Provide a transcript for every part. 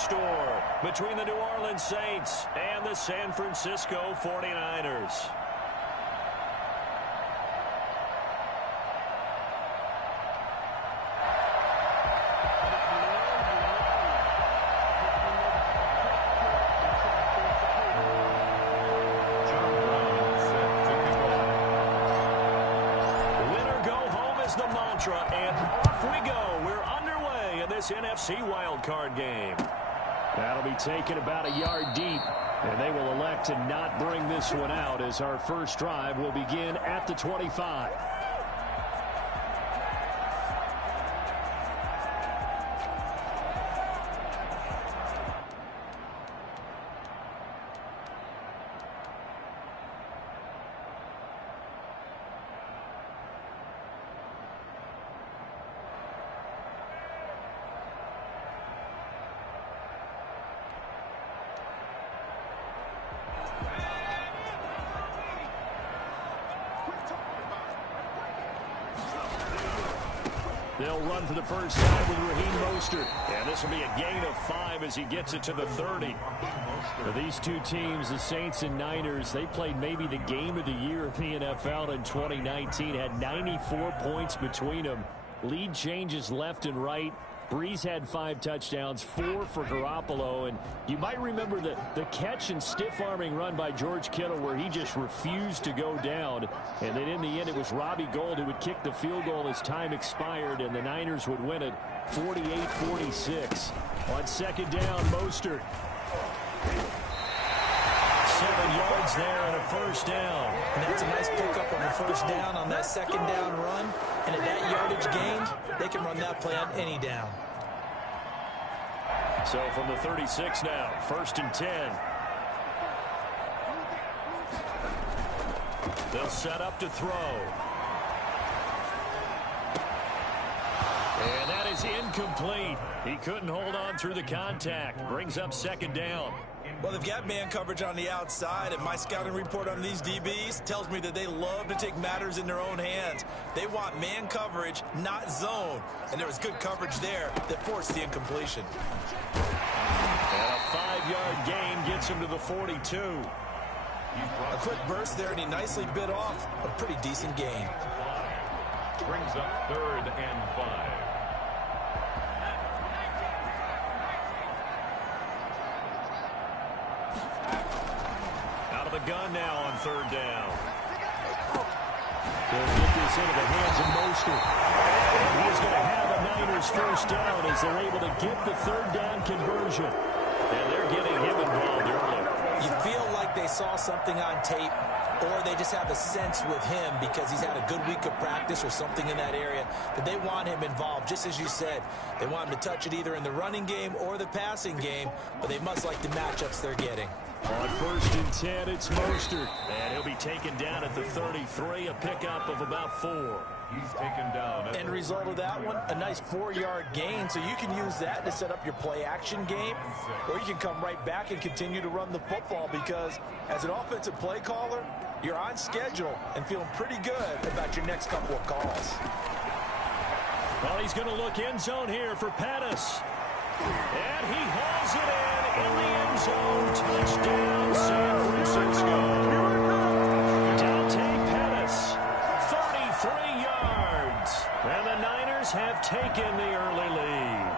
store between the New Orleans Saints and the San Francisco 49ers. The mantra, and off we go. We're underway in this NFC wildcard game. That'll be taken about a yard deep, and they will elect to not bring this one out as our first drive will begin at the 25. They'll run for the first time with Raheem Mostert. And this will be a gain of 5 as he gets it to the 30. For these two teams, the Saints and Niners, they played maybe the game of the year in the NFL in 2019. Had 94 points between them. Lead changes left and right. Breeze had 5 touchdowns, 4 for Garoppolo. And you might remember the catch and stiff-arming run by George Kittle where he just refused to go down. And then in the end, it was Robbie Gould who would kick the field goal as time expired, and the Niners would win it 48-46. On second down, Mostert. 7 yards there and a first down. And that's a nice pickup on the first down on that second down run. And at that yardage gained, they can run that play on any down. So from the 36 now, 1st and 10. They'll set up to throw. And that is incomplete. He couldn't hold on through the contact. Brings up second down. Well, they've got man coverage on the outside, and my scouting report on these DBs tells me that they love to take matters in their own hands. They want man coverage, not zone. And there was good coverage there that forced the incompletion. And a 5-yard gain gets him to the 42. A quick burst there, and he nicely bit off a pretty decent gain. Brings up 3rd and 5. The gun now on 3rd down. They'll get this into the hands of Mostert. And he is going to have a Niners first down as they're able to get the 3rd down conversion. And they're getting him involved early. You feel like they saw something on tape, or they just have a sense with him because he's had a good week of practice or something in that area that they want him involved. Just as you said, they want him to touch it either in the running game or the passing game, but they must like the matchups they're getting. On 1st and 10, it's Mostert. And he'll be taken down at the 33, a pickup of about 4. He's taken down. End result of that one, a nice 4-yard gain, so you can use that to set up your play-action game, or you can come right back and continue to run the football because as an offensive play caller, you're on schedule and feeling pretty good about your next couple of calls. Well, he's going to look end zone here for Pettis. And he hauls it in the end zone. Touchdown, San Francisco. Dante Pettis, 33 yards. And the Niners have taken the early lead.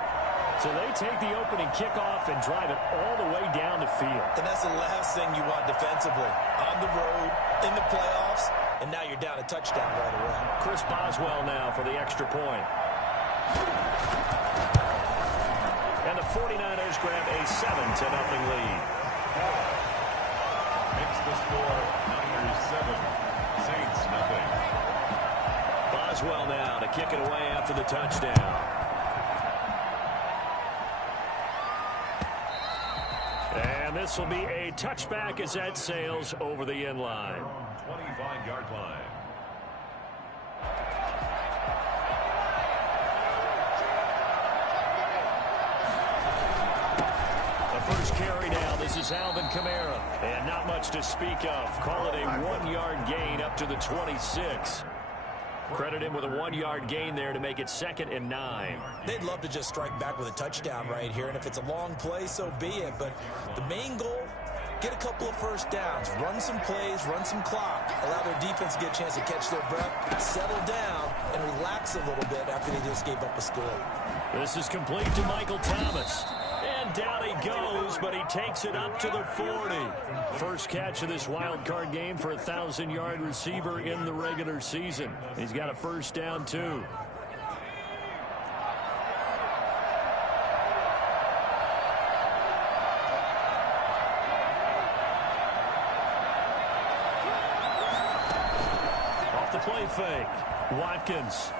So they take the opening kickoff and drive it all the way down the field. And that's the last thing you want defensively. On the road, in the playoffs, and now you're down a touchdown right away. Chris Boswell now for the extra point. And the 49ers grab a 7-0 lead. Makes the score Niners 7, Saints nothing. Boswell now to kick it away after the touchdown. And this will be a touchback as that sails over the end line. 25-yard line. First carry now. This is Alvin Kamara. And not much to speak of. Call it a 1-yard gain up to the 26. Credit him with a 1-yard gain there to make it 2nd and 9. They'd love to just strike back with a touchdown right here, and if it's a long play, so be it. But the main goal, get a couple of first downs, run some plays, run some clock, allow their defense to get a chance to catch their breath, settle down, and relax a little bit after they just gave up a score. This is complete to Michael Thomas. And down he goes, but he takes it up to the 40. First catch of this wild card game for a 1,000-yard receiver in the regular season. He's got a first down, too. Off the play fake, Watkins.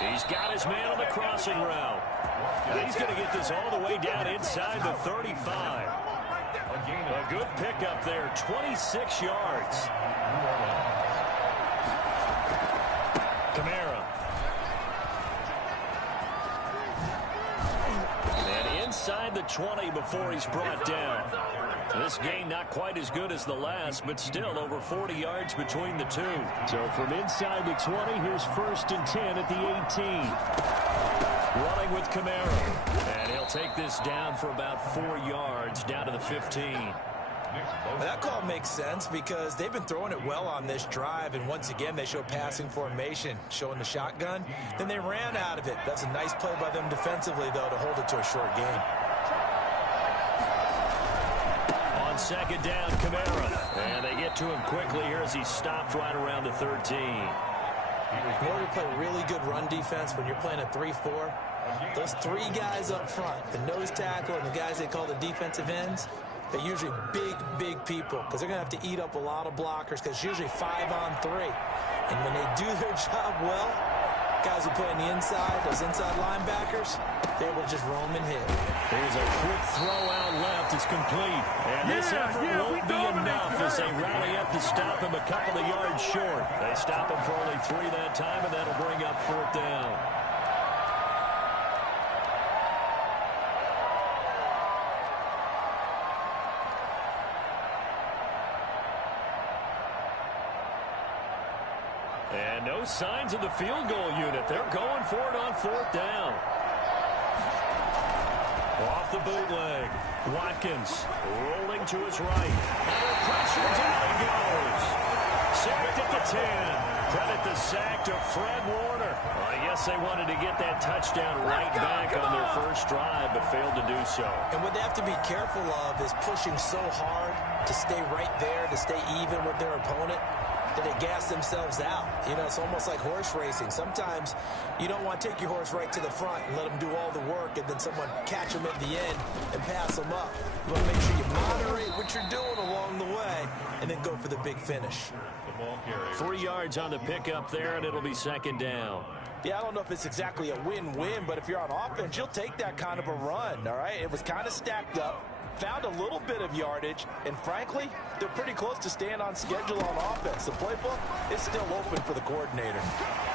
He's got his man on the crossing route. And he's going to get this all the way down inside the 35. A good pickup there, 26 yards. Kamara. And inside the 20 before he's brought down. This gain not quite as good as the last, but still over 40 yards between the two. So from inside the 20, here's 1st and 10 at the 18. Running with Kamara. And he'll take this down for about 4 yards, down to the 15. Well, that call makes sense because they've been throwing it well on this drive, and once again they show passing formation, showing the shotgun. Then they ran out of it. That's a nice play by them defensively, though, to hold it to a short gain. On 2nd down, Kamara. And they get to him quickly here as he stopped right around the 13. In order to play really good run defense when you're playing a 3-4, those 3 guys up front, the nose tackle and the guys they call the defensive ends, they're usually big people because they're going to have to eat up a lot of blockers because it's usually 5-on-3. And when they do their job well, guys who play on the inside, those inside linebackers, they're able to just roam and hit. Here's a quick throw out left. It's complete. And this effort won't be enough as they rally up to stop him a couple of yards short. They stop him for only 3 that time, and that'll bring up 4th down. And no signs of the field goal unit. They're going for it on 4th down. Off the bootleg. Watkins rolling to his right. Under pressure, down he goes. Sacked at the 10. Credit the sack to Fred Warner. Well, I guess they wanted to get that touchdown right back on their first drive, but failed to do so. And what they have to be careful of is pushing so hard to stay right there, to stay even with their opponent, that they gas themselves out. You know, it's almost like horse racing. Sometimes you don't want to take your horse right to the front and let them do all the work and then someone catch them at the end and pass them up. You want to make sure you moderate what you're doing along the way and then go for the big finish. 3 yards on the pickup there, and it'll be 2nd down. Yeah, I don't know if it's exactly a win-win, but if you're on offense, you'll take that kind of a run, all right? It was kind of stacked up. Found a little bit of yardage, and frankly, they're pretty close to staying on schedule on offense. The playbook is still open for the coordinator.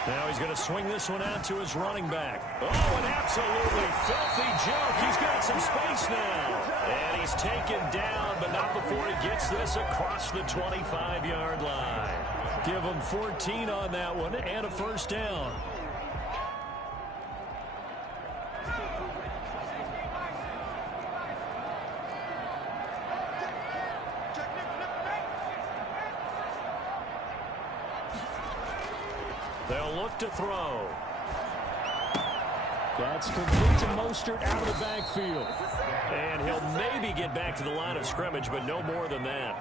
Now he's going to swing this one out to his running back. Oh, an absolutely filthy joke. He's got some space now. And he's taken down, but not before he gets this across the 25-yard line. Give him 14 on that one and a first down. They'll look to throw. That's complete to Mostert out of the backfield. And he'll maybe get back to the line of scrimmage, but no more than that.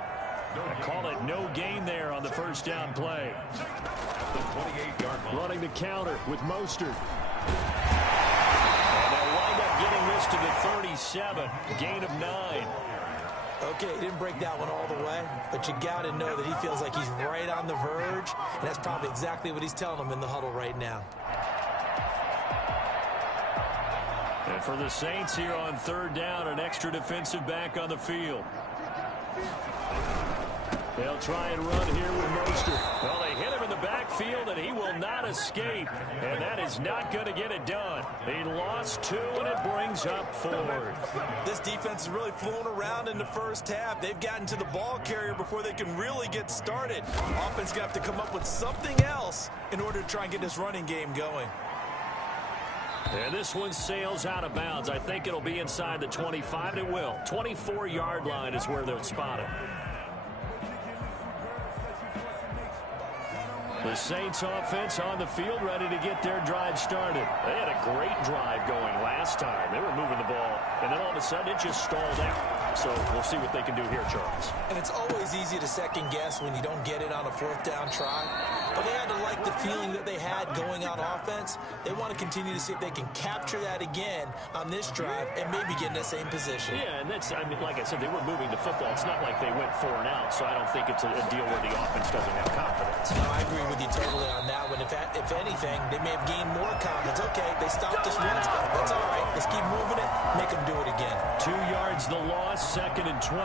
I call it no gain there on the first down play. The 28-yard line. Running the counter with Mostert. And they'll wind up getting this to the 37. Gain of 9. Okay, he didn't break that one all the way, but you got to know that he feels like he's right on the verge, and that's probably exactly what he's telling them in the huddle right now. And for the Saints here on 3rd down, an extra defensive back on the field. They'll try and run here with Mostert. Well, they hit him in the backfield, and he will not escape. And that is not going to get it done. He lost 2, and it brings up 4th. This defense is really fooling around in the first half. They've gotten to the ball carrier before they can really get started. Offense going to have to come up with something else in order to try and get this running game going. And this one sails out of bounds. I think it'll be inside the 25, and it will. 24-yard line is where they'll spot it. The Saints offense on the field ready to get their drive started. They had a great drive going last time. They were moving the ball, and then all of a sudden it just stalled out. So we'll see what they can do here, Charles. And it's always easy to second guess when you don't get it on a 4th down try. But they had to like the feeling that they had going on offense. They want to continue to see if they can capture that again on this drive and maybe get in the same position. Yeah, and that's, I mean, like I said, they were moving the football. It's not like they went 4 and out, so I don't think it's a deal where the offense doesn't have confidence. No, I agree with you totally on that one. If anything, they may have gained more confidence. Okay, they stopped us once. That's all right. Let's keep moving it. Make them do it again. 2 yards the loss, 2nd and 12.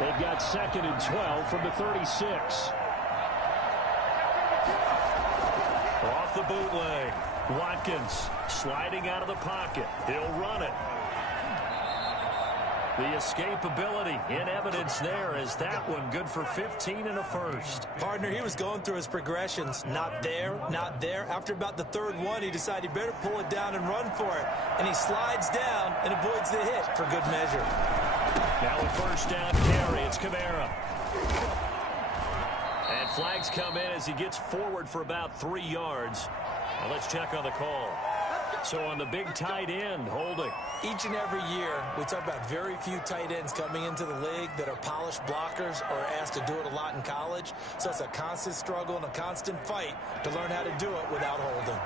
They've got 2nd and 12 from the 36. Off the bootleg. Watkins sliding out of the pocket. He'll run it. The escapability in evidence there is that one good for 15 and a first. Partner, he was going through his progressions. Not there, not there. After about the 3rd one, he decided he better pull it down and run for it. And he slides down and avoids the hit for good measure. Now a 1st down carry. It's Kamara. And flags come in as he gets forward for about 3 yards. Now let's check on the call. So on the big tight end, holding. Each and every year, we talk about very few tight ends coming into the league that are polished blockers or asked to do it a lot in college. So it's a constant struggle and a constant fight to learn how to do it without holding.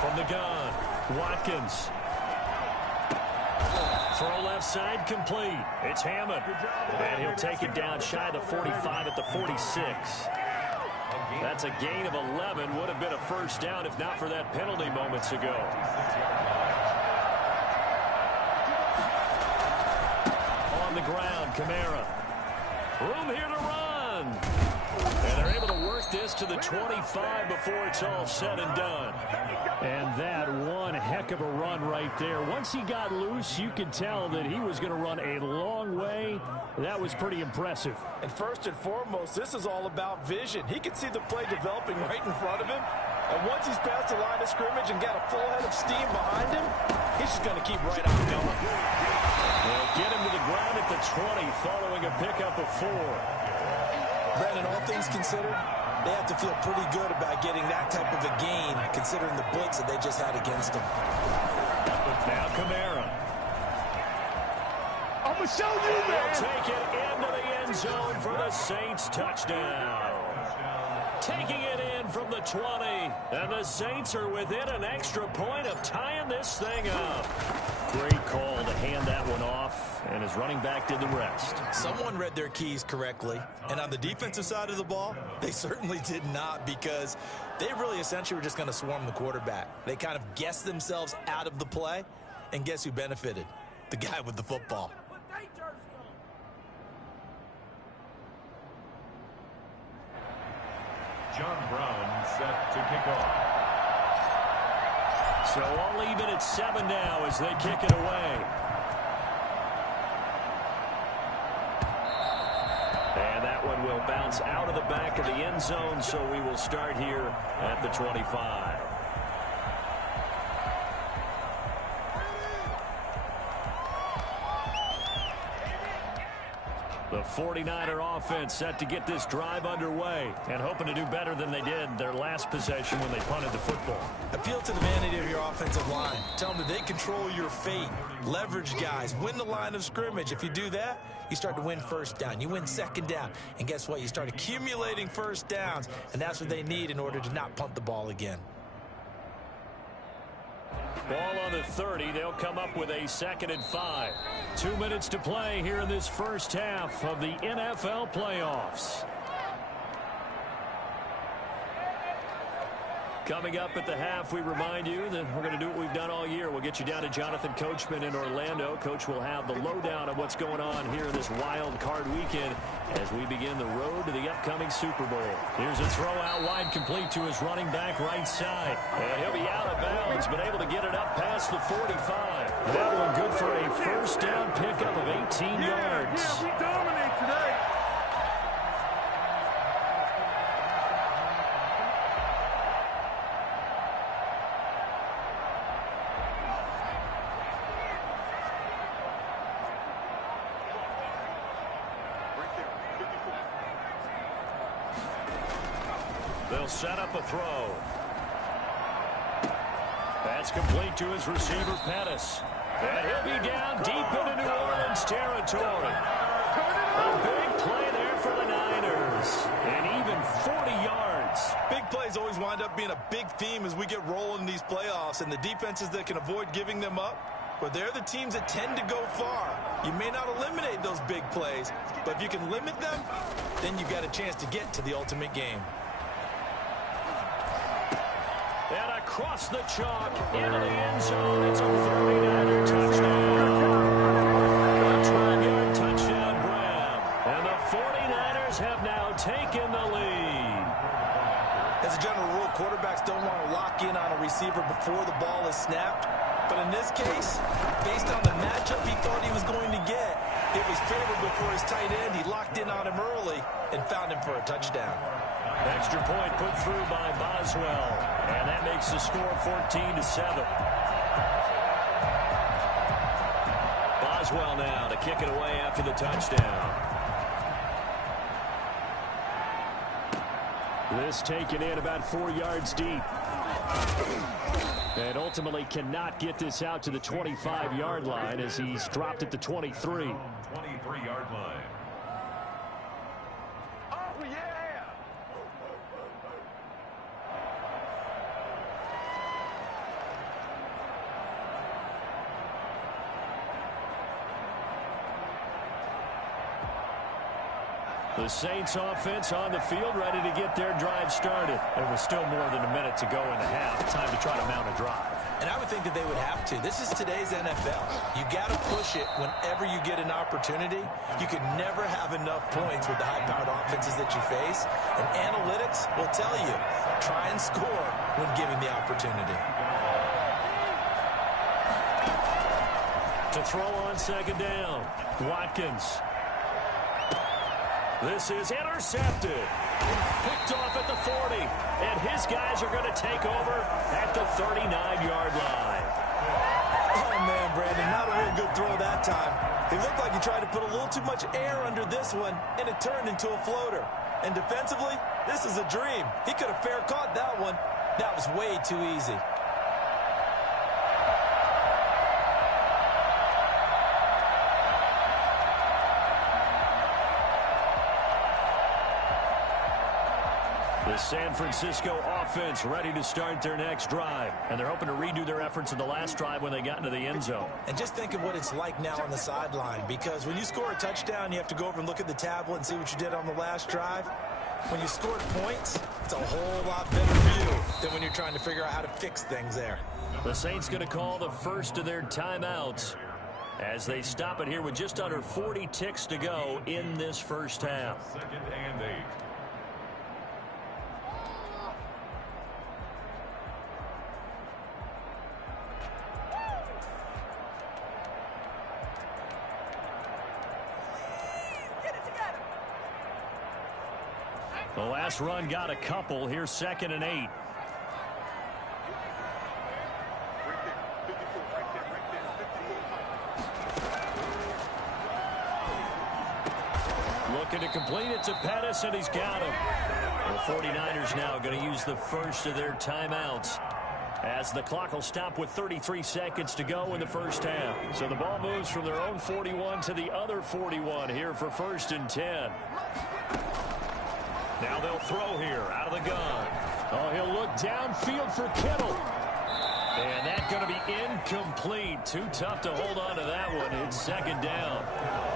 From the gun, Watkins. Throw left side complete. It's Hammond. And he'll take it down shy of the 45 at the 46. That's a gain of 11. Would have been a 1st down if not for that penalty moments ago. On the ground, Kamara. Room here to run. And they're able to work this to the 25 before it's all said and done. And that one heck of a run right there. Once he got loose, you could tell that he was going to run a long way. That was pretty impressive. And first and foremost, this is all about vision. He could see the play developing right in front of him. And once he's past the line of scrimmage and got a full head of steam behind him, he's just going to keep right on going. They'll get him to the ground at the 20 following a pickup of 4. Brandon, all things considered, they have to feel pretty good about getting that type of a gain, considering the blitz that they just had against them. Now Kamara. I'm going to show you, man. They'll take it into the end zone for the Saints touchdown. Taking it in from the 20. And the Saints are within an extra point of tying this thing up. Great call to hand that one off, and his running back did the rest. Someone read their keys correctly, and on the defensive side of the ball, they certainly did not, because they really essentially were just going to swarm the quarterback. They kind of guessed themselves out of the play, and guess who benefited? The guy with the football. John Brown set to kick off. So all even at 7 now as they kick it away. And that one will bounce out of the back of the end zone, so we will start here at the 25. The 49er offense set to get this drive underway and hoping to do better than they did their last possession when they punted the football. Appeal to the vanity of your offensive line. Tell them that they control your fate. Leverage guys. Win the line of scrimmage. If you do that, you start to win 1st down. You win 2nd down. And guess what? You start accumulating 1st downs. And that's what they need in order to not punt the ball again. Ball on the 30. They'll come up with a 2nd and 5. 2 minutes to play here in this first half of the NFL playoffs. Coming up at the half, we remind you that we're going to do what we've done all year. We'll get you down to Jonathan Coachman in Orlando. Coach will have the lowdown of what's going on here this wild card weekend as we begin the road to the upcoming Super Bowl. Here's a throw out wide, complete to his running back right side. And he'll be out of bounds, but able to get it up past the 45. That one good for a first down pickup of 18 yards. Yeah, we dominate today. They'll set up a throw. That's complete to his receiver, Pettis. And he'll be down deep into New Orleans territory. A big play there for the Niners. And even 40 yards. Big plays always wind up being a big theme as we get rolling in these playoffs. And the defenses that can avoid giving them up, but they're the teams that tend to go far. You may not eliminate those big plays, but if you can limit them, then you've got a chance to get to the ultimate game. And across the chalk into the end zone. It's a 39er touchdown. A 12-yard touchdown grab. And the 49ers have now taken the lead. As a general rule, quarterbacks don't want to lock in on a receiver before the ball is snapped. But in this case, based on the matchup he thought he was going to get, it was favorable for his tight end. He locked in on him early and found him for a touchdown. Extra point put through by Boswell. And that makes the score 14-7. Boswell now to kick it away after the touchdown. This taken in about 4 yards deep. And ultimately cannot get this out to the 25-yard line as he's dropped at the 23. 23-yard line. Oh, yeah. The Saints offense on the field, ready to get their drive started. There was still more than a minute to go in the half. Time to try to mount a drive. And I would think that they would have to. This is today's NFL. You got to push it whenever you get an opportunity. You can never have enough points with the high-powered offenses that you face. And analytics will tell you, try and score when given the opportunity. To throw on second down, Watkins. This is intercepted. Picked off at the 40. And his guys are going to take over at the 39-yard line. Oh, man, Brandon, not a real good throw that time. It looked like he tried to put a little too much air under this one, and it turned into a floater. And defensively, this is a dream. He could have fair caught that one. That was way too easy. The San Francisco offense ready to start their next drive. And they're hoping to redo their efforts in the last drive when they got into the end zone. And just think of what it's like now on the sideline, because when you score a touchdown, you have to go over and look at the tablet and see what you did on the last drive. When you scored points, it's a whole lot better view than when you're trying to figure out how to fix things there. The Saints going to call the first of their timeouts as they stop it here with just under 40 ticks to go in this first half. 2nd and 8. The last run got a couple. Here's 2nd and 8. Looking to complete it to Pettis, and he's got him. The 49ers now going to use the first of their timeouts as the clock will stop with 33 seconds to go in the first half. So the ball moves from their own 41 to the other 41 here for 1st and 10. Now they'll throw here out of the gun. Oh, he'll look downfield for Kittle. And that's going to be incomplete. Too tough to hold on to that one. It's 2nd down.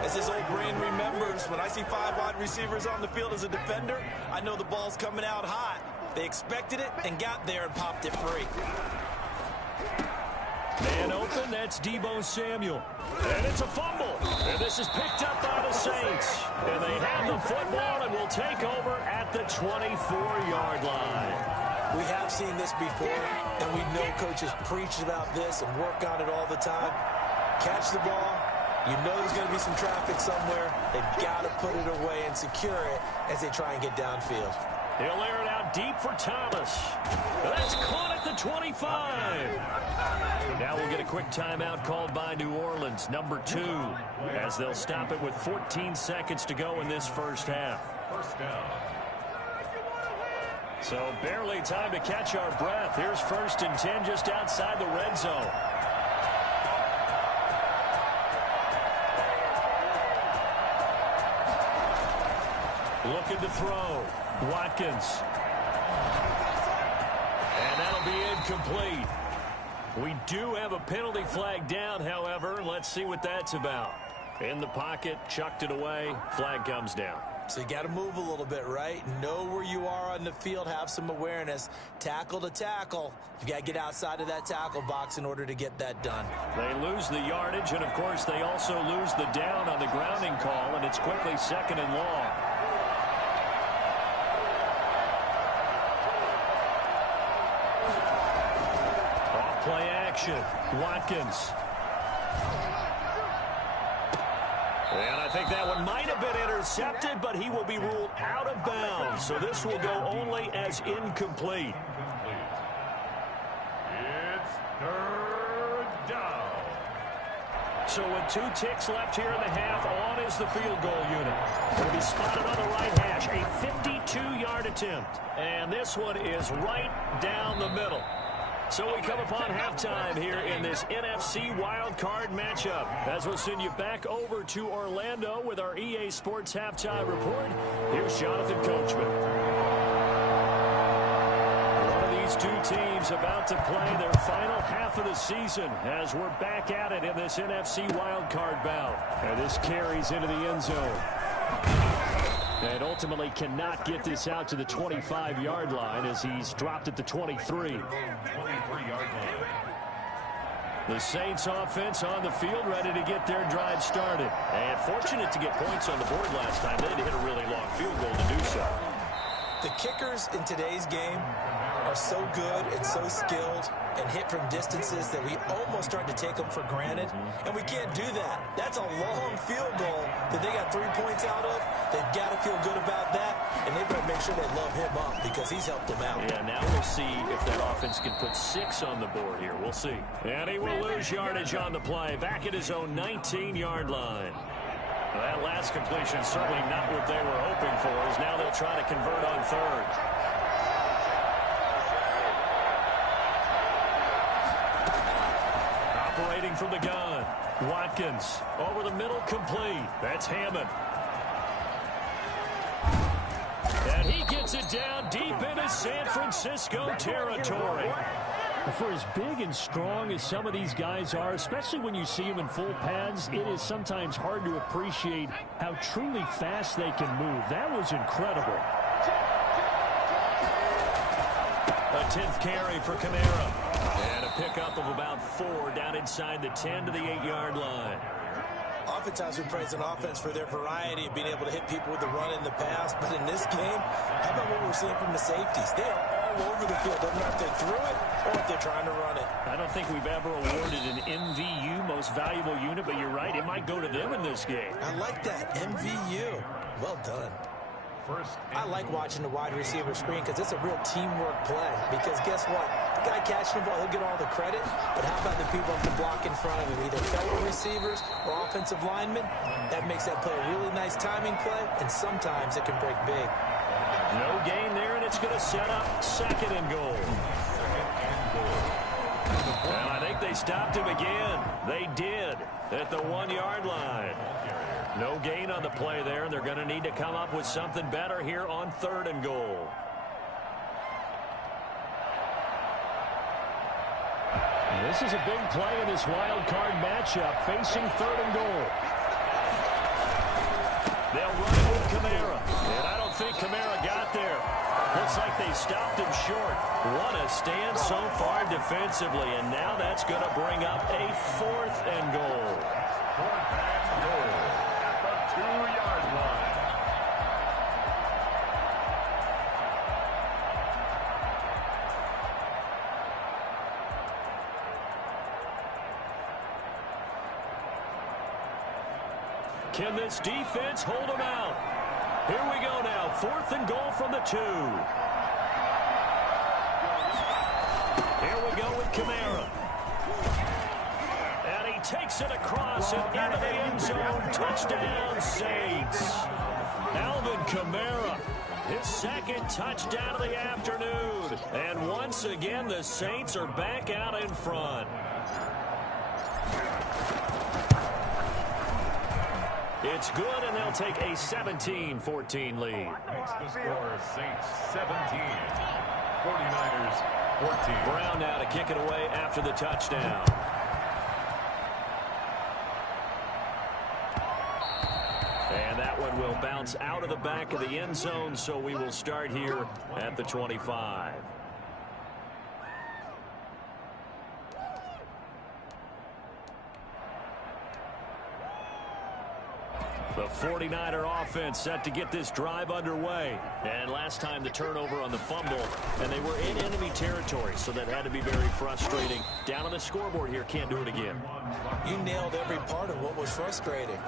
As his old brain remembers, when I see 5 wide receivers on the field as a defender, I know the ball's coming out hot. They expected it and got there and popped it free. Man open, that's Deebo Samuel. And it's a fumble. And this is picked up by the Saints. And they have the football and will take over at the 24-yard line. We have seen this before, and we know coaches preach about this and work on it all the time. Catch the ball. You know there's going to be some traffic somewhere. They've got to put it away and secure it as they try and get downfield. He'll air it out deep for Thomas. That's caught at the 25. Now we'll get a quick timeout called by New Orleans, number 2, as they'll stop it with 14 seconds to go in this first half. First down. So barely time to catch our breath. Here's 1st and 10 just outside the red zone. Looking to throw. Watkins. And that'll be incomplete. We do have a penalty flag down, however. Let's see what that's about. In the pocket, chucked it away. Flag comes down. So you got to move a little bit, right? Know where you are on the field. Have some awareness. Tackle to tackle. You got to get outside of that tackle box in order to get that done. They lose the yardage, and, of course, they also lose the down on the grounding call, and it's quickly 2nd and long. Play action. Watkins. And I think that one might have been intercepted, but he will be ruled out of bounds. So this will go only as incomplete. It's 3rd down. So with 2 ticks left here in the half, on is the field goal unit. Will be spotted on the right hash. A 52-yard attempt. And this one is right down the middle. So we come upon halftime here in this NFC wildcard matchup. As we'll send you back over to Orlando with our EA Sports Halftime Report, here's Jonathan Coachman. One of these 2 teams about to play their final half of the season as we're back at it in this NFC wildcard bout. And this carries into the end zone. And ultimately cannot get this out to the 25-yard line as he's dropped at the 23. 23-yard line. The Saints offense on the field ready to get their drive started. And fortunate to get points on the board last time. They had to hit a really long field goal to do so. The kickers in today's game are so good and so skilled and hit from distances that we almost start to take them for granted. And we can't do that. That's a long field goal that they got 3 points out of. They've got to feel good about that, and they've got to make sure they love him up because he's helped them out. Yeah, now we'll see if that offense can put 6 on the board here. We'll see. And he will lose yardage on the play. Back at his own 19-yard line. Well, that last completion certainly not what they were hoping for, as now they'll try to convert on 3rd. Operating from the gun. Watkins over the middle, complete. That's Hammond. And he gets it down deep into San Francisco territory. For as big and strong as some of these guys are, especially when you see them in full pads, it is sometimes hard to appreciate how truly fast they can move. That was incredible. A 10th carry for Kamara. And a pickup of about 4 down inside the 10 to the 8-yard line. Oftentimes we praise an offense for their variety of being able to hit people with the run in the pass. But in this game, how about what we're seeing from the safeties? They are all over the field. Doesn't matter if they threw it or if they're trying to run it. I don't think we've ever awarded an MVU, most valuable unit, but you're right. It might go to them in this game. I like that. MVU. Well done. I like watching the wide receiver screen because it's a real teamwork play. Because guess what? The guy catching the ball, he'll get all the credit. But how about the people on the block in front of him, either fellow receivers or offensive linemen? That makes that play a really nice timing play, and sometimes it can break big. No gain there, and it's going to set up 2nd and goal. And I think they stopped him again. They did at the 1-yard line. No gain on the play there, and they're going to need to come up with something better here on 3rd and goal. This is a big play in this wild card matchup, facing 3rd and goal. They'll run it with Kamara, and I don't think Kamara got there. Looks like they stopped him short. What a stand so far defensively, and now that's going to bring up a 4th and goal. 4th and goal at the 2-yard line. Can this defense hold them out? Here we go now. 4th and goal from the 2. Here we go with Kamara. And he takes it across and into the end zone. Touchdown, Saints. Alvin Kamara, his 2nd touchdown of the afternoon. And once again, the Saints are back out in front. It's good, and they'll take a 17-14 lead. Makes the score Saints 17, 49ers 14. Brown now to kick it away after the touchdown. And that one will bounce out of the back of the end zone, so we will start here at the 25. The 49er offense set to get this drive underway. And last time the turnover on the fumble, and they were in enemy territory, so that had to be very frustrating. Down on the scoreboard here, can't do it again. You nailed every part of what was frustrating.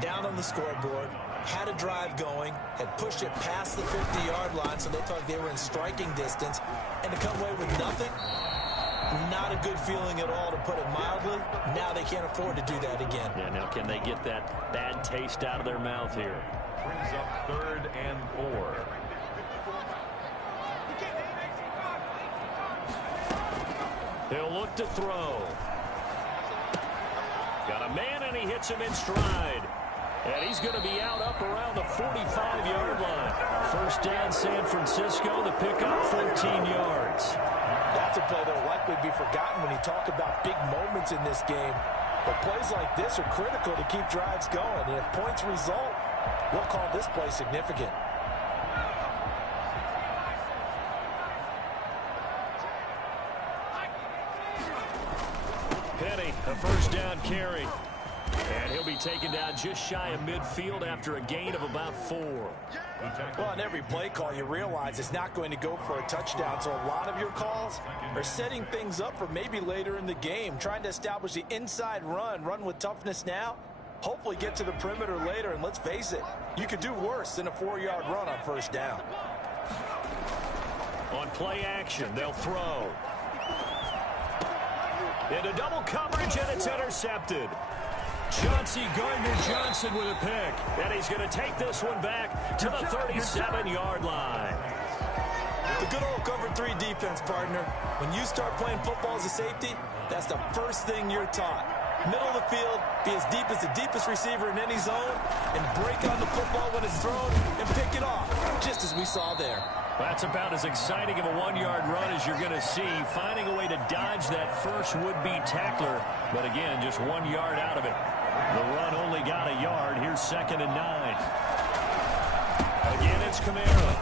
Down on the scoreboard, had a drive going, had pushed it past the 50-yard line, so they thought they were in striking distance, and to come away with nothing, not a good feeling at all, to put it mildly. Now they can't afford to do that again. Yeah, now can they get that bad taste out of their mouth here? Brings up 3rd and 4. He'll look to throw. Got a man, and he hits him in stride. And he's going to be out up around the 45-yard line. 1st down, San Francisco. The pickup, 14 yards. That's a play that will likely be forgotten when you talk about big moments in this game. But plays like this are critical to keep drives going. And if points result, we'll call this play significant. Penny, a 1st down carry. And he'll be taken down just shy of midfield after a gain of about 4. Well, on every play call, you realize it's not going to go for a touchdown. So a lot of your calls are setting things up for maybe later in the game, trying to establish the inside run with toughness now, hopefully get to the perimeter later. And let's face it, you could do worse than a 4-yard run on 1st down. On play action, they'll throw. Into double coverage, and it's intercepted. Chauncey Gardner-Johnson with a pick. And he's going to take this one back to the 37-yard line. The good old cover 3 defense, partner. When you start playing football as a safety, that's the first thing you're taught. Middle of the field, be as deep as the deepest receiver in any zone, and break on the football when it's thrown and pick it off, just as we saw there. That's about as exciting of a 1-yard run as you're going to see, finding a way to dodge that first would-be tackler. But again, just 1 yard out of it. The run only got a yard. Here's 2nd and 9. Again, it's Kamara.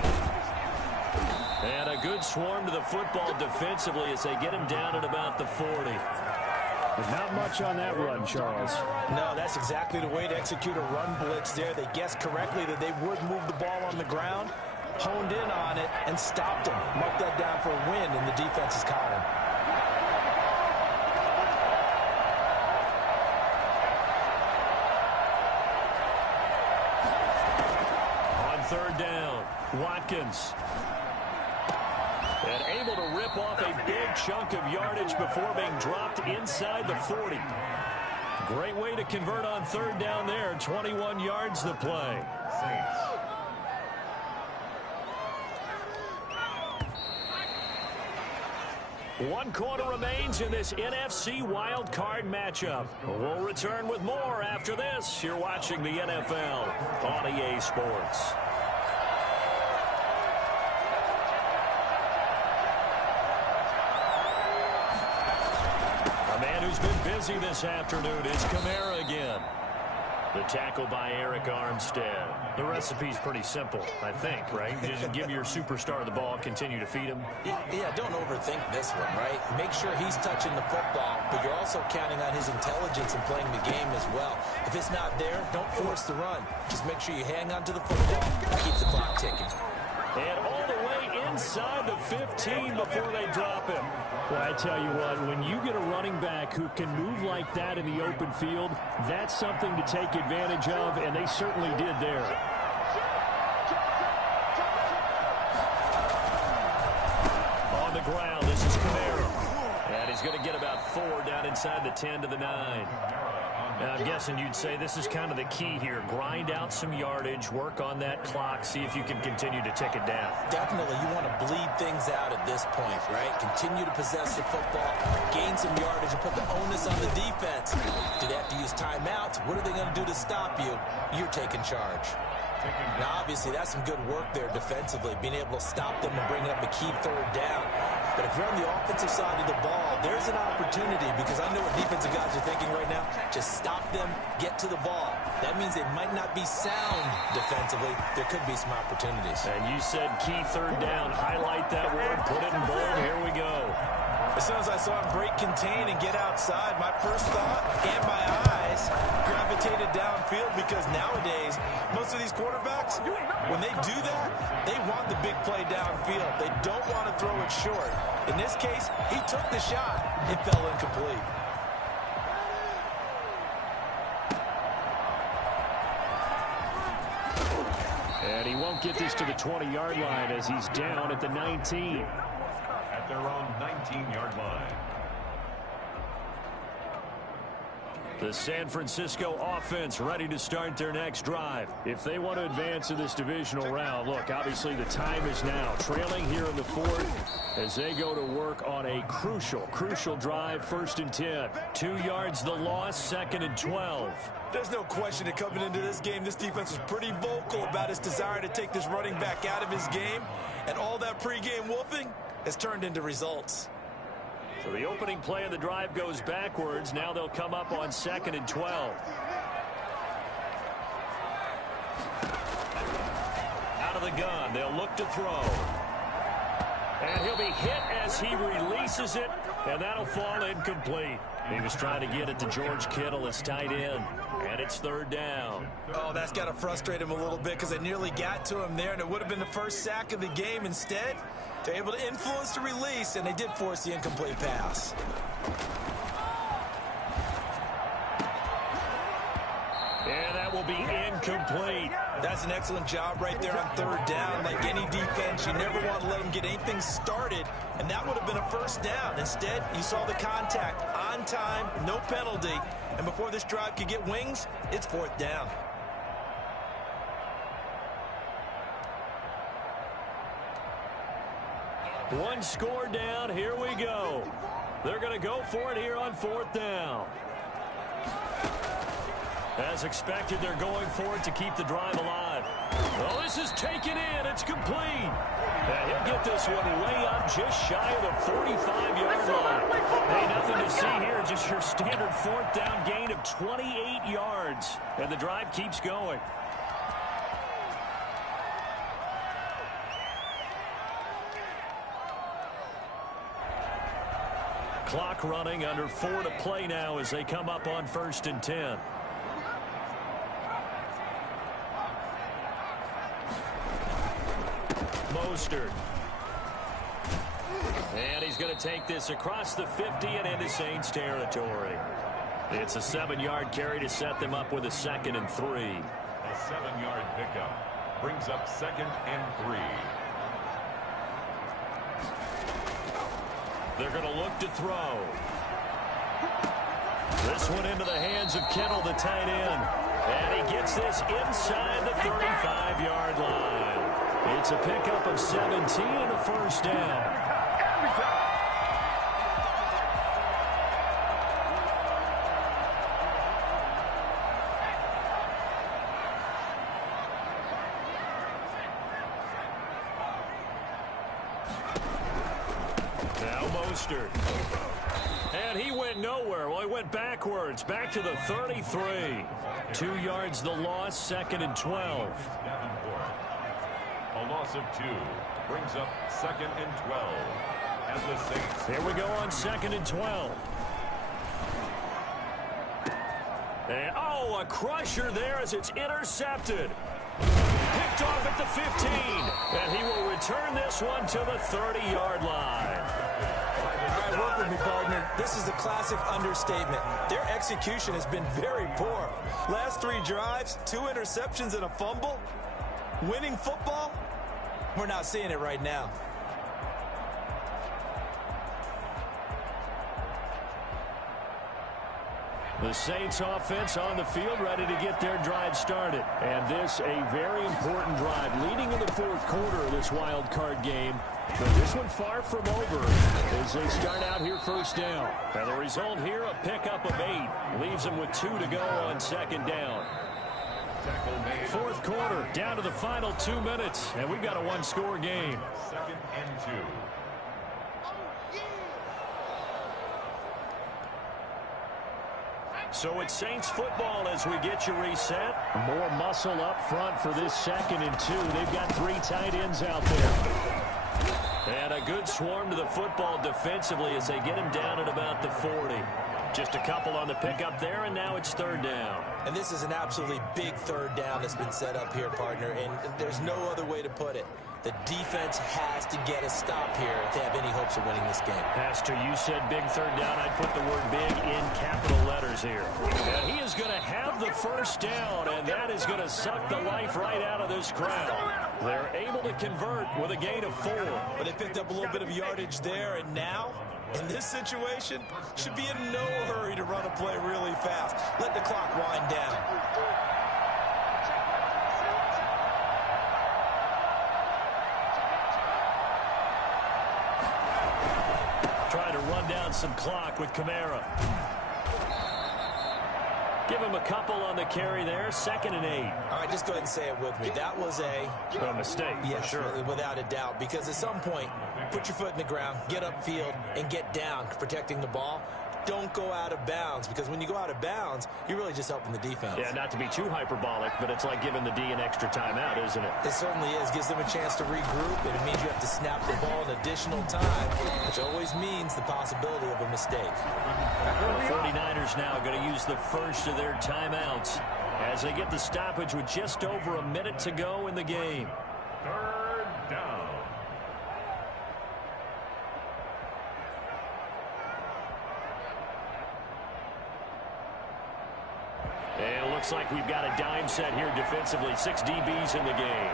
And a good swarm to the football defensively as they get him down at about the 40. There's not much on that run, Charles. No, that's exactly the way to execute a run blitz there. They guessed correctly that they would move the ball on the ground, honed in on it, and stopped him. Marked that down for a win in the defense's column. On 3rd down, Watkins. And able to rip off a big chunk of yardage before being dropped inside the 40. Great way to convert on 3rd down there. 21 yards the play. Saints. One quarter remains in this NFC wild card matchup. We'll return with more after this. You're watching the NFL on EA Sports. A man who's been busy this afternoon is Kamara again. The tackle by Eric Armstead. The recipe's pretty simple, I think, right? Just give your superstar the ball, continue to feed him. Yeah, don't overthink this one, right? Make sure he's touching the football, but you're also counting on his intelligence in playing the game as well. If it's not there, don't force the run. Just make sure you hang on to the football and keep the clock ticking. And all the way inside the 15 before they drop him. Well, I tell you what, when you get a running back who can move like that in the open field, that's something to take advantage of, and they certainly did there. On the ground, this is Camaro. And he's going to get about 4 down inside the 10 to the 9. Now, I'm guessing you'd say this is kind of the key here. Grind out some yardage, work on that clock, see if you can continue to tick it down. Definitely, you want to bleed things out at this point, right? Continue to possess the football, gain some yardage, and put the onus on the defense. Do they have to use timeouts? What are they going to do to stop you? You're taking charge. Now, obviously, that's some good work there defensively, being able to stop them and bringing up a key 3rd down. But if you're on the offensive side of the ball, there's an opportunity, because I know what defensive guys are thinking right now. Just stop them, get to the ball. That means they might not be sound defensively. There could be some opportunities. And you said key 3rd down. Highlight that word, put it in bold. Here we go. As soon as I saw him break contain and get outside, my first thought and my eyes gravitated downfield, because nowadays, most of these quarterbacks, when they do that, they want the big play downfield. They don't want to throw it short. In this case, he took the shot. It fell incomplete. And he won't get this to the 20-yard line as he's down at the 19. At their own 19-yard line. The San Francisco offense ready to start their next drive. If they want to advance in this divisional round, look, obviously the time is now. Trailing here in the 4th as they go to work on a crucial drive, 1st and 10. 2 yards the loss, 2nd and 12. There's no question that coming into this game, this defense was pretty vocal about its desire to take this running back out of his game. And all that pregame wolfing has turned into results. So the opening play of the drive goes backwards. Now they'll come up on 2nd and 12. Out of the gun, they'll look to throw. And he'll be hit as he releases it, and that'll fall incomplete. He was trying to get it to George Kittle, his tight end, and it's 3rd down. Oh, that's got to frustrate him a little bit, because it nearly got to him there, and it would have been the first sack of the game. Instead, they're able to influence the release, and they did force the incomplete pass. And that will be incomplete. That's an excellent job right there on 3rd down. Like any defense, you never want to let them get anything started, and that would have been a 1st down. Instead, you saw the contact on time, no penalty, and before this drive could get wings, it's 4th down. One score down. Here we go. They're going to go for it here on 4th down. As expected, they're going for it to keep the drive alive. Well, this is taken in. It's complete. And he'll get this one way up just shy of the 45-yard line. Hey, nothing to see here. Just your standard 4th down gain of 28 yards. And the drive keeps going. Clock running, under 4 to play now as they come up on 1st and 10. Mostert. And he's going to take this across the 50 and into Saints territory. It's a 7-yard carry to set them up with a 2nd and 3. A 7-yard pickup brings up 2nd and 3. They're going to look to throw. This one into the hands of Kittle, the tight end. And he gets this inside the 35-yard line. It's a pickup of 17 and a 1st down. Now Mostert. And he went nowhere. Well, he went backwards, back to the 33. 2 yards the loss, 2nd and 12. A loss of 2 brings up 2nd and 12. As the Saints. Here we go on 2nd and 12. And, oh, a crusher there as it's intercepted. Picked off at the 15. And he will return this one to the 30-yard line. All right, work with me, partner. This is a classic understatement. Their execution has been very poor. Last 3 drives, 2 interceptions and a fumble. Winning football? We're not seeing it right now. The Saints offense on the field, ready to get their drive started. And this a very important drive leading in the 4th quarter of this wild card game. But this one far from over as they start out here first down. And the result here, a pickup of 8. Leaves them with 2 to go on 2nd down. 4th quarter, down to the final 2 minutes. And we've got a 1-score game. 2nd and 2. So it's Saints football as we get you reset. More muscle up front for this 2nd and 2. They've got 3 tight ends out there. And a good swarm to the football defensively as they get him down at about the 40. Just a couple on the pickup there, and now it's 3rd down. And this is an absolutely big 3rd down that's been set up here, partner, and there's no other way to put it. The defense has to get a stop here if they have any hopes of winning this game. Pastor, you said big 3rd down. I'd put the word big in capital letters here. And he is going to have the 1st down, and that is going to suck the life right out of this crowd. They're able to convert with a gain of 4. But they picked up a little bit of yardage there, and now, in this situation, should be in no hurry to run a play really fast. Let the clock wind down. Trying to run down some clock with Kamara. Give him a couple on the carry there. 2nd and 8. All right, just go ahead and say it with me. That was a mistake, yes, for sure. Without a doubt. Because at some point, put your foot in the ground, get upfield, and get down, protecting the ball. Don't go out of bounds, because when you go out of bounds, you're really just helping the defense. Yeah, not to be too hyperbolic, but it's like giving the D an extra timeout, isn't it? It certainly is. Gives them a chance to regroup, and it means you have to snap the ball in additional time, which always means the possibility of a mistake. The 49ers now going to use the first of their timeouts as they get the stoppage with just over a minute to go in the game. 3rd down. And it looks like we've got a dime set here defensively. 6 DBs in the game.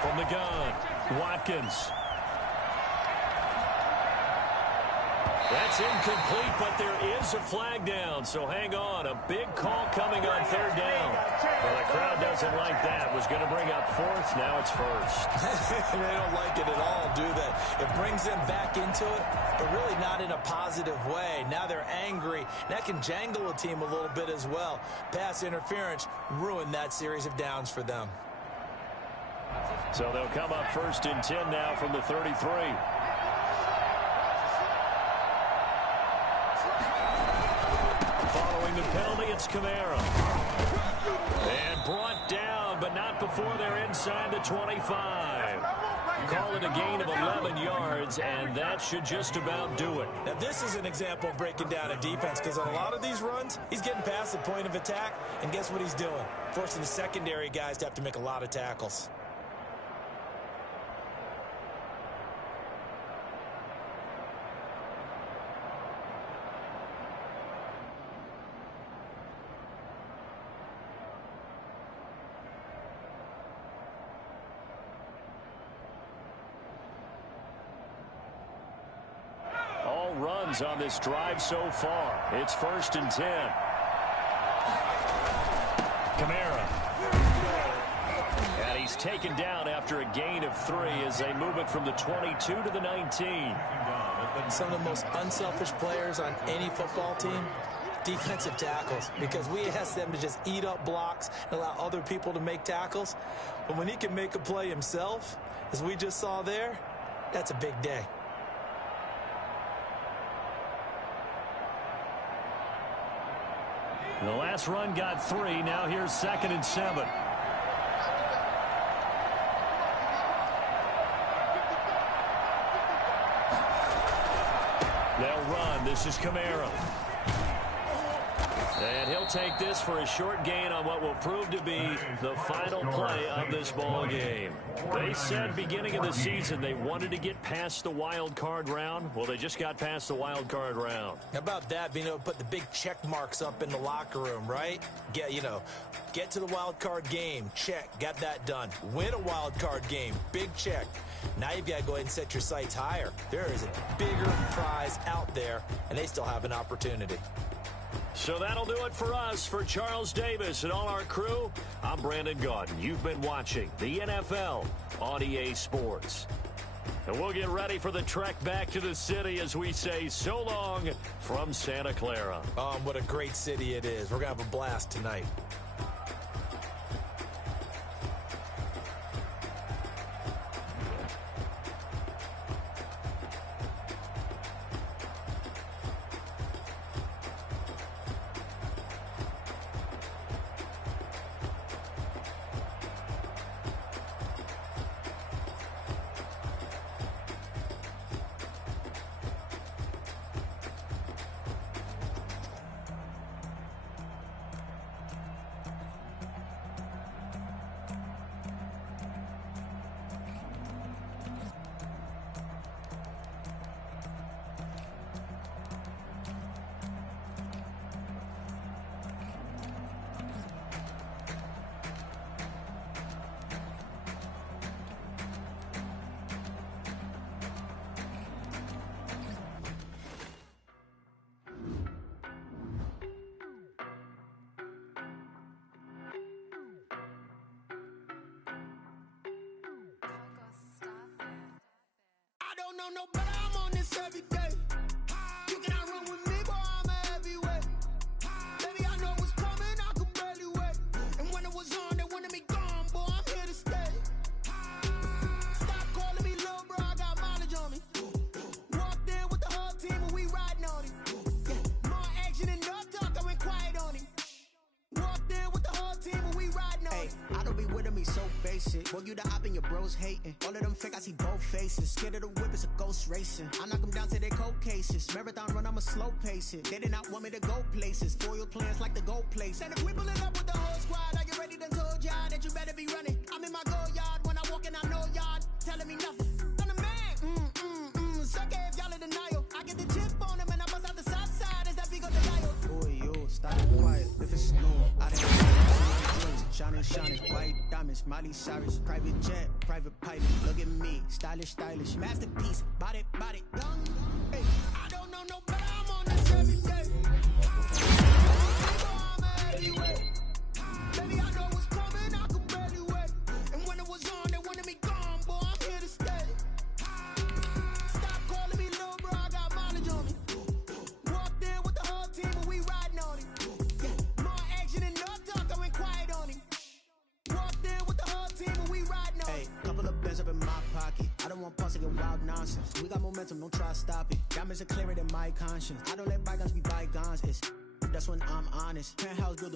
From the gun, Watkins. That's incomplete, but there is a flag down, so hang on. A big call coming on 3rd down. Well, the crowd doesn't like that. Was going to bring up 4th, now it's 1st. They don't like it at all, do they? It brings them back into it, but really not in a positive way. Now they're angry. That can jangle a team a little bit as well. Pass interference ruined that series of downs for them. So they'll come up 1st and 10 now from the 33. Following the penalty, it's Kamara. And brought down, but not before they're inside the 25. Call it a gain of 11 yards, and that should just about do it. Now, this is an example of breaking down a defense, because on a lot of these runs, he's getting past the point of attack, and guess what he's doing? Forcing the secondary guys to have to make a lot of tackles. Runs on this drive so far. It's 1st and 10. Kamara. And he's taken down after a gain of 3 as they move it from the 22 to the 19. Some of the most unselfish players on any football team, defensive tackles, because we ask them to just eat up blocks and allow other people to make tackles. But when he can make a play himself, as we just saw there, that's a big day. The last run got 3. Now here's 2nd and 7. They'll run. This is Kamara. And he'll take this for a short gain on what will prove to be the final play of this ball game. They said beginning of the season they wanted to get past the wild card round. Well, they just got past the wild card round. How about that, being able to put the big check marks up in the locker room, right? Get to the wild card game. Check. Got that done. Win a wild card game. Big check. Now you've got to go ahead and set your sights higher. There is a bigger prize out there, and they still have an opportunity. So that'll do it for us. For Charles Davis and all our crew, I'm Brandon Gaudin. You've been watching the NFL on EA Sports. And we'll get ready for the trek back to the city as we say so long from Santa Clara. What a great city it is. We're going to have a blast tonight. No, but I'm on this every day. You cannot run with me, boy, I'm a heavyweight. Baby, I know what's coming, I could barely wait. And when it was on, they wanted me gone, boy, I'm here to stay. Stop calling me little bro, I got mileage on me. Walked in with the whole team and we riding on him. Yeah, more action than no talk, I went quiet on him. Walked in with the whole team and we riding on him. I don't be with me so basic. Boy, you the op and your bros hating. All of them fake, I see both faces. Scared of the whip, it's a ghost racing. I knock them down to their cold cases. Marathon run, I'ma slow pace it. They did not want me to go places. Foil plans like the go place. And if we pull it up with the whole squad, are you ready? Done told y'all that you better be running. I'm in my go yard. When I walk in, I know y'all telling me nothing. I'm the man. Suck it if y'all in denial. I get the chip on them and I bust out the south side. Is that big of denial? Boy, yo, stop it quiet. If it's snow, I didn't shining, shining, white diamonds, Miley Cyrus, private jet, private pilot. Look at me, stylish, masterpiece, body, young. Hey, I don't know no better, I'm on this every day. I'm a heavyweight. Baby, I know what's coming, I could barely wait. And when it was on, they wanted me gone, boy, I'm here to stay. Stop calling me little bro, I got mileage on me. Walked in with the whole team and we riding on him. Yeah, more action than no talk, I went quiet on him. Walked in with the whole team and we riding on him. Hey, couple of bands up in my pocket. I don't want pause to get wild nonsense. We got momentum, don't try to stop it. Diamonds are clearer than my conscience. I don't let bygones be bygones. That's when I'm honest. Penthouse building.